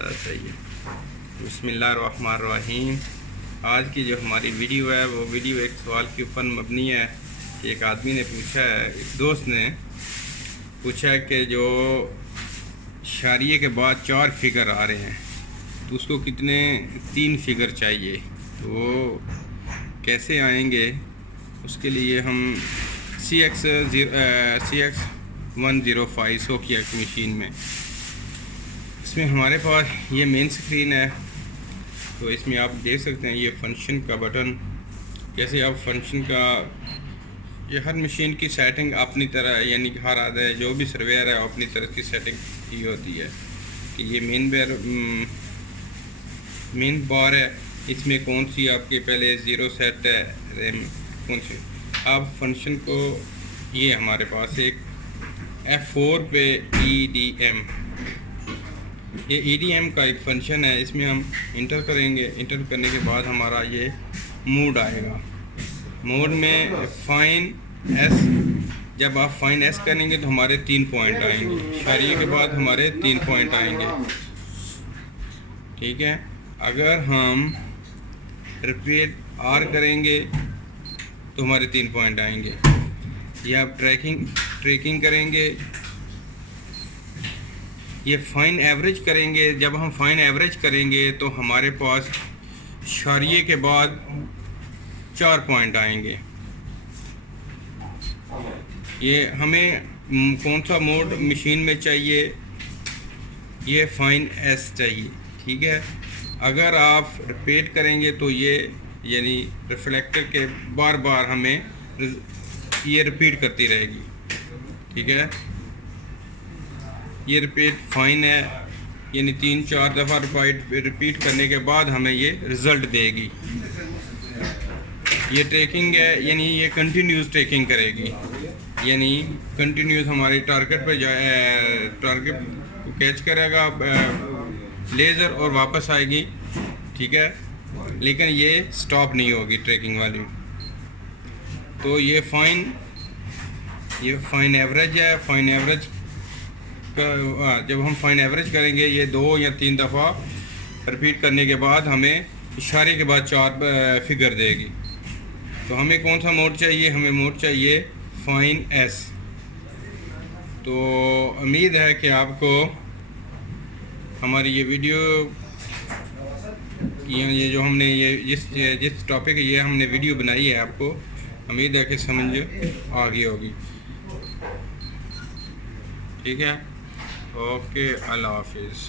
زیادہ صحیح ہے۔ بسم اللہ الرحمن الرحیم۔ آج کی جو ہماری ویڈیو ہے وہ ویڈیو ایک سوال کے اوپر مبنی ہے کہ ایک آدمی نے پوچھا ہے، ایک دوست نے پوچھا ہے کہ جو شاریے کے بعد 4 فگر آ رہے ہیں تو اس کو کتنے 3 فگر چاہیے، تو وہ کیسے آئیں گے؟ اس کے لیے ہم CX 105 سوکیا کی مشین میں، اس میں ہمارے پاس یہ مین سکرین ہے، تو اس میں آپ دیکھ سکتے ہیں یہ فنکشن کا بٹن، جیسے آپ فنکشن کا، یہ ہر مشین کی سیٹنگ اپنی طرح، یعنی کہ ہر آدھا جو بھی سرویئر ہے اپنی طرح کی سیٹنگ کی ہوتی ہے کہ یہ مین بار ہے، اس میں کون سی آپ کے پہلے 0 سیٹ ہے، ریم کون سی، آپ فنکشن کو، یہ ہمارے پاس ایک F4 پہ EDM، یہ EDM کا ایک فنکشن ہے، اس میں ہم انٹر کریں گے، انٹر کرنے کے بعد ہمارا یہ موڈ آئے گا، موڈ میں فائن ایس، جب آپ فائن ایس کریں گے تو ہمارے 3 پوائنٹ آئیں گے، شاریے کے بعد ہمارے 3 پوائنٹ آئیں گے، ٹھیک ہے۔ اگر ہم ریپیٹ آر کریں گے تو ہمارے 3 پوائنٹ آئیں گے، یا آپ ٹریکنگ کریں گے، یہ فائن ایوریج کریں گے، جب ہم فائن ایوریج کریں گے تو ہمارے پاس شاریے کے بعد 4 پوائنٹ آئیں گے۔ یہ ہمیں کون سا موڈ مشین میں چاہیے؟ یہ فائن ایس چاہیے، ٹھیک ہے۔ اگر آپ ریپیٹ کریں گے تو یہ یعنی ریفلیکٹر کے بار بار ہمیں یہ ریپیٹ کرتی رہے گی، ٹھیک ہے۔ یہ ریپیٹ فائن ہے، یعنی 3-4 دفعہ ریپیٹ کرنے کے بعد ہمیں یہ رزلٹ دے گی۔ یہ ٹریکنگ ہے، یعنی یہ کنٹینیوس ٹریکنگ کرے گی، یعنی کنٹینیوس ہماری ٹارگٹ پہ جائے، ٹارگٹ کو کیچ کرے گا لیزر اور واپس آئے گی، ٹھیک ہے، لیکن یہ سٹاپ نہیں ہوگی ٹریکنگ والی۔ تو یہ فائن ایوریج ہے، فائن ایوریج کا جب ہم فائن ایوریج کریں گے، یہ 2 یا 3 دفعہ ریپیٹ کرنے کے بعد ہمیں اشارے کے بعد 4 فگر دے گی۔ تو ہمیں کون سا موڈ چاہیے؟ ہمیں موڈ چاہیے فائن ایس۔ تو امید ہے کہ آپ کو ہماری یہ ویڈیو، یہ جو ہم نے یہ جس ٹاپک یہ ہم نے ویڈیو بنائی ہے، آپ کو امید ہے کہ سمجھ آ گئی ہوگی، ٹھیک ہے۔ اوکے، اللہ حافظ۔